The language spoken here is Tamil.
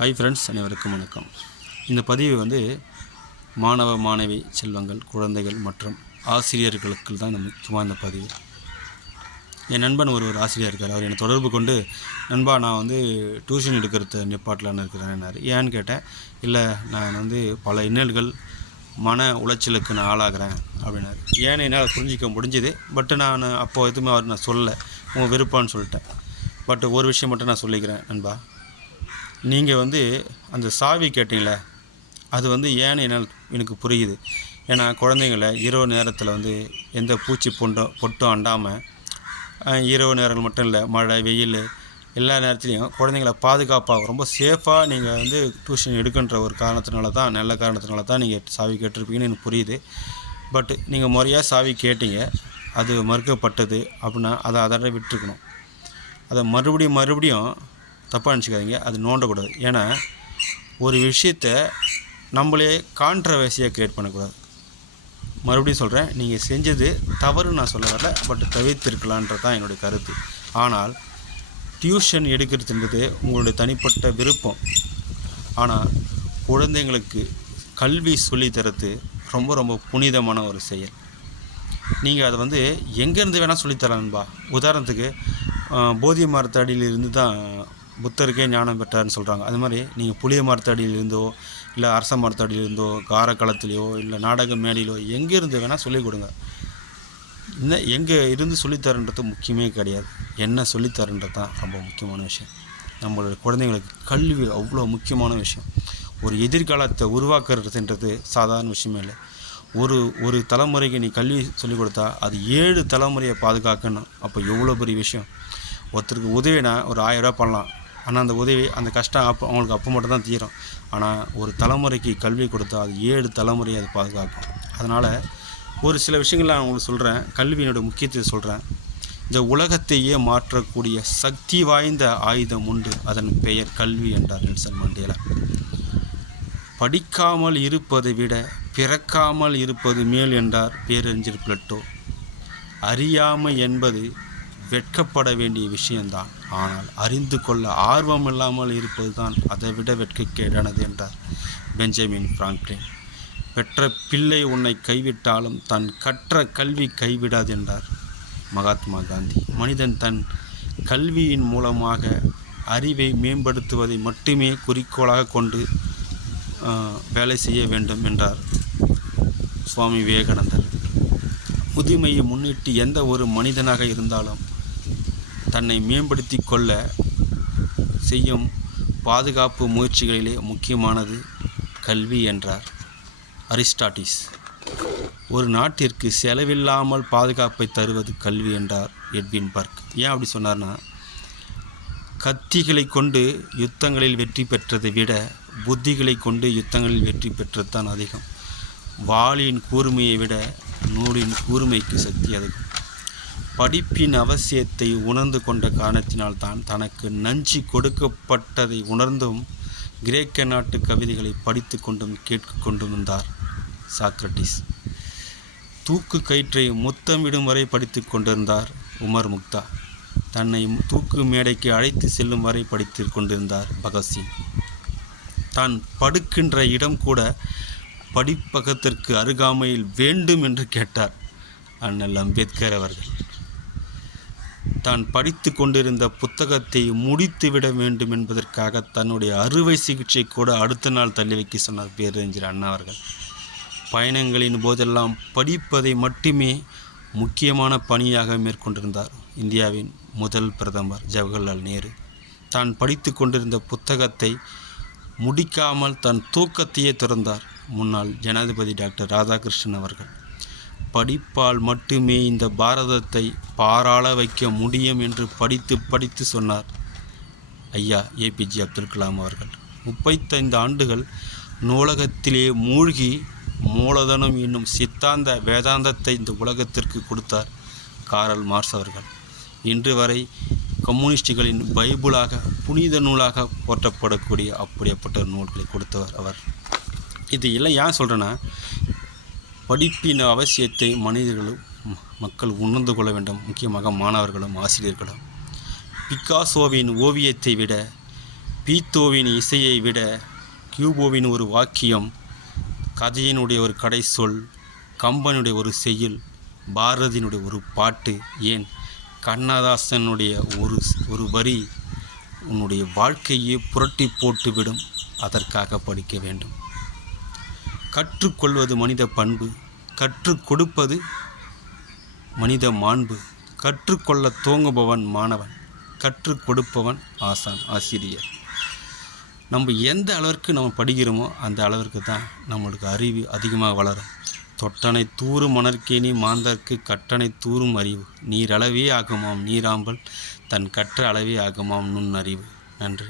ஹாய் ஃப்ரெண்ட்ஸ், அனைவருக்கும் வணக்கம். இந்த பதிவு மாணவ மாணவி செல்வங்கள், குழந்தைகள் மற்றும் ஆசிரியர்களுக்கு தான் முக்கியமாக இந்த பதிவு. என் நண்பன் ஒரு ஆசிரியர் இருக்கார். அவர் என்னை தொடர்பு கொண்டு, நண்பா நான் டியூஷன் எடுக்கிறத நிப்பாட்டலான்னு இருக்கிறேன்னாரு. ஏன்னு கேட்டேன். இல்லை, நான் பல இன்னல்கள் மன உளைச்சலுக்கு நான் ஆளாகிறேன் அப்படின்னாரு. ஏன்னு என்னால் புரிஞ்சிக்க முடிஞ்சுது. பட் நான் அப்போது எதுவுமே நான் சொல்லலை, உங்கள் விருப்பம்னு சொல்லிட்டேன். பட் ஒரு விஷயம் மட்டும் நான் சொல்லிக்கிறேன் நண்பா. நீங்கள் அந்த சாவி கேட்டிங்களே, அது ஏன்னு எனக்கு புரியுது. ஏன்னா குழந்தைங்கள இரவு நேரத்தில் எந்த பூச்சி பொட்டும் அண்டாமல், இரவு நேரங்கள் மட்டும் இல்லை, மழை வெயில் எல்லா நேரத்துலையும் குழந்தைங்கள பாதுகாப்பாக ரொம்ப சேஃபாக நீங்கள் டியூஷன் எடுக்கின்ற ஒரு காரணத்தினால தான், நல்ல காரணத்தினால தான் நீங்கள் சாவி கேட்டிருப்பீங்கன்னு எனக்கு புரியுது. பட் நீங்கள் முறையாக சாவி கேட்டீங்க, அது மறுக்கப்பட்டது அப்படின்னா அதை விட்டுருக்கணும். அதை மறுபடியும் தப்பாக நினச்சிக்காதீங்க, அது நோண்டக்கூடாது. ஏன்னா ஒரு விஷயத்தை நம்மளே கான்ட்ரவர்சியாக க்ரியேட் பண்ணக்கூடாது. மறுபடியும் சொல்கிறேன், நீங்கள் செஞ்சது தவறுன்னு நான் சொல்ல வரல, பட் தவிர்த்திருக்கலான்றது தான் என்னுடைய கருத்து. ஆனால் டியூஷன் எடுக்கிறதுன்றது உங்களுடைய தனிப்பட்ட விருப்பம். ஆனால் குழந்தைங்களுக்கு கல்வி சொல்லித்தரது ரொம்ப ரொம்ப புனிதமான ஒரு செயல். நீங்கள் அதை எங்கேருந்து வேணால் சொல்லித்தரலாம்பா. உதாரணத்துக்கு போதிய மரத்தடியிலிருந்து தான் புத்தருக்கே ஞானம் பெற்றார்னு சொல்கிறாங்க. அது மாதிரி நீங்கள் புளிய மரத்தடியிலிருந்தோ, இல்லை அரச மரத்தடியிலிருந்தோ, காரக்களத்துலையோ, இல்லை நாடக மேடையிலோ எங்கேருந்து வேணால் சொல்லிக் கொடுங்க. இன்னும் எங்கே இருந்து சொல்லித்தரன்றது முக்கியமே கிடையாது, என்ன சொல்லித்தரன்றது தான் ரொம்ப முக்கியமான விஷயம். நம்மளுடைய குழந்தைங்களுக்கு கல்வி அவ்வளோ முக்கியமான விஷயம். ஒரு எதிர்காலத்தை உருவாக்குறதுன்றது சாதாரண விஷயமே இல்லை. ஒரு தலைமுறைக்கு நீ கல்வி சொல்லிக் கொடுத்தா அது 7 தலைமுறையை பாதுகாக்கணும். அப்போ எவ்வளோ பெரிய விஷயம். ஒருத்தருக்கு உதவினா ஒரு 1000 ரூபா பண்ணலாம். ஆனால் அந்த உதவி, அந்த கஷ்டம் அவங்களுக்கு அப்போ மட்டும் தான் தீரும். ஆனால் ஒரு தலைமுறைக்கு கல்வி கொடுத்தா அது 7 தலைமுறையை அது பாதுகாக்கும். அதனால் ஒரு சில விஷயங்கள் நான் உங்களுக்கு சொல்கிறேன், கல்வியினுடைய முக்கியத்துவத்தை சொல்கிறேன். இந்த உலகத்தையே மாற்றக்கூடிய சக்தி வாய்ந்த ஆயுதம் உண்டு, அதன் பெயர் கல்வி என்றார் நெல்சன் மண்டேலா. படிக்காமல் இருப்பதை விட பிறக்காமல் இருப்பது மேல் என்றார் பேரறிஞர் பிளேட்டோ. அறியாமை என்பது வெட்கப்பட வேண்டிய விஷயம்தான், ஆனால் அறிந்து கொள்ள ஆர்வம் இல்லாமல் இருப்பது தான் அதை விட வெட்கக்கேடானது என்றார் பெஞ்சமின் பிராங்க்லின். பெற்ற பிள்ளை உன்னை கைவிட்டாலும் தன் கற்ற கல்வி கைவிடாது என்றார் மகாத்மா காந்தி. மனிதன் தன் கல்வியின் மூலமாக அறிவை மேம்படுத்துவதை மட்டுமே குறிக்கோளாக கொண்டு வேலை செய்ய வேண்டும் என்றார் சுவாமி விவேகானந்தர். முதுமையை முன்னிட்டு எந்த ஒரு மனிதனாக இருந்தாலும் தன்னை மேம்படுத்தி கொள்ள செய்யும் பாதுகாப்பு முயற்சிகளிலே முக்கியமானது கல்வி என்றார் அரிஸ்டாட்டிஸ். ஒரு நாட்டிற்கு செலவில்லாமல் பாதுகாப்பை தருவது கல்வி என்றார் எட்வின் பர்க். ஏன் அப்படி சொன்னார்னா, கத்திகளை கொண்டு யுத்தங்களில் வெற்றி பெற்றதை விட புத்திகளை கொண்டு யுத்தங்களில் வெற்றி பெற்றது தான் அதிகம். வாளின் கூர்மையை விட நூலின் கூர்மைக்கு சக்தி அதிகம். படிப்பின் அவசியத்தை உணர்ந்து கொண்ட காரணத்தினால்தான் தனக்கு நஞ்சு கொடுக்கப்பட்டதை உணர்ந்தும் கிரேக்க நாட்டு கவிதைகளை படித்து கொண்டும் கேட்கு கொண்டும் இருந்தார் சாக்ரட்டிஸ். தூக்கு கயிற்றை முத்தமிடும் வரை படித்து கொண்டிருந்தார் உமர் முக்தா. தன்னை தூக்கு மேடைக்கு அழைத்து செல்லும் வரை படித்து கொண்டிருந்தார் பகத்சிங். தான் படுக்கின்ற இடம் கூட படிப்பகத்திற்கு அருகாமையில் வேண்டும் என்று கேட்டார் அண்ணல் அம்பேத்கர் அவர்கள். தான் படித்து கொண்டிருந்த புத்தகத்தை முடித்துவிட வேண்டும் என்பதற்காக தன்னுடைய அறுவை சிகிச்சை கூட அடுத்த நாள் தள்ளி வைக்க சொன்னார் பேரறிஞர் அண்ணா அவர்கள். பயணங்களின் போதெல்லாம் படிப்பதை மட்டுமே முக்கியமான பணியாக மேற்கொண்டிருந்தார் இந்தியாவின் முதல் பிரதமர் ஜவஹர்லால் நேரு. தான் படித்து கொண்டிருந்த புத்தகத்தை முடிக்காமல் தன் தூக்கத்தையே துறந்தார் முன்னாள் ஜனாதிபதி டாக்டர் ராதாகிருஷ்ணன் அவர்கள். படிப்பால் மட்டுமே இந்த பாரதத்தை பாராள வைக்க முடியும் என்று படித்து சொன்னார் ஐயா ஏபிஜே அப்துல் கலாம் அவர்கள். 35 ஆண்டுகள் நூலகத்திலே மூழ்கி மூலதனம் என்னும் சித்தாந்த வேதாந்தத்தை இந்த உலகத்திற்கு கொடுத்தார் காரல் மார்க்ஸ் அவர்கள். இன்று வரை கம்யூனிஸ்டுகளின் பைபிளாக, புனித நூலாக போற்றப்படக்கூடிய அப்படிப்பட்ட நூல்களை கொடுத்தவர் அவர். இது எல்லாம் ஏன் சொல்கிறேன்னா, படிப்பின் அவசியத்தை மக்கள் உணர்ந்து கொள்ள வேண்டும், முக்கியமாக மாணவர்களும் ஆசிரியர்களும். பிக்காசோவின் ஓவியத்தை விட பீத்தோவின் இசையை விட கியூபோவின் ஒரு வாக்கியம், கதையினுடைய ஒரு கடை சொல், கம்பனுடைய ஒரு செய்யுள், பாரதியினுடைய ஒரு பாட்டு, ஏன் கண்ணதாசனுடைய ஒரு வரி உன்னுடைய வாழ்க்கையே புரட்டி போட்டுவிடும். அதற்காக படிக்க வேண்டும். கற்றுக்கொள்வது மனித பண்பு, கற்றுக் கொடுப்பது மனித மாண்பு. கற்றுக்கொள்ள தூங்குபவன் மாணவன், கற்றுக் கொடுப்பவன் ஆசான், ஆசிரியர். நம்ம எந்த அளவிற்கு நம்ம படிக்கிறோமோ அந்த அளவிற்கு தான் நம்மளுக்கு அறிவு அதிகமாக வளரும். தொட்டனை தூறும் மணற்கேணி மாந்தர்க்கு கட்டணை தூறும் அறிவு. நீரளவே ஆகுமாம் நீராம்பல், தன் கற்ற அளவே ஆகுமாம் நுண்ணறிவு. நன்றி.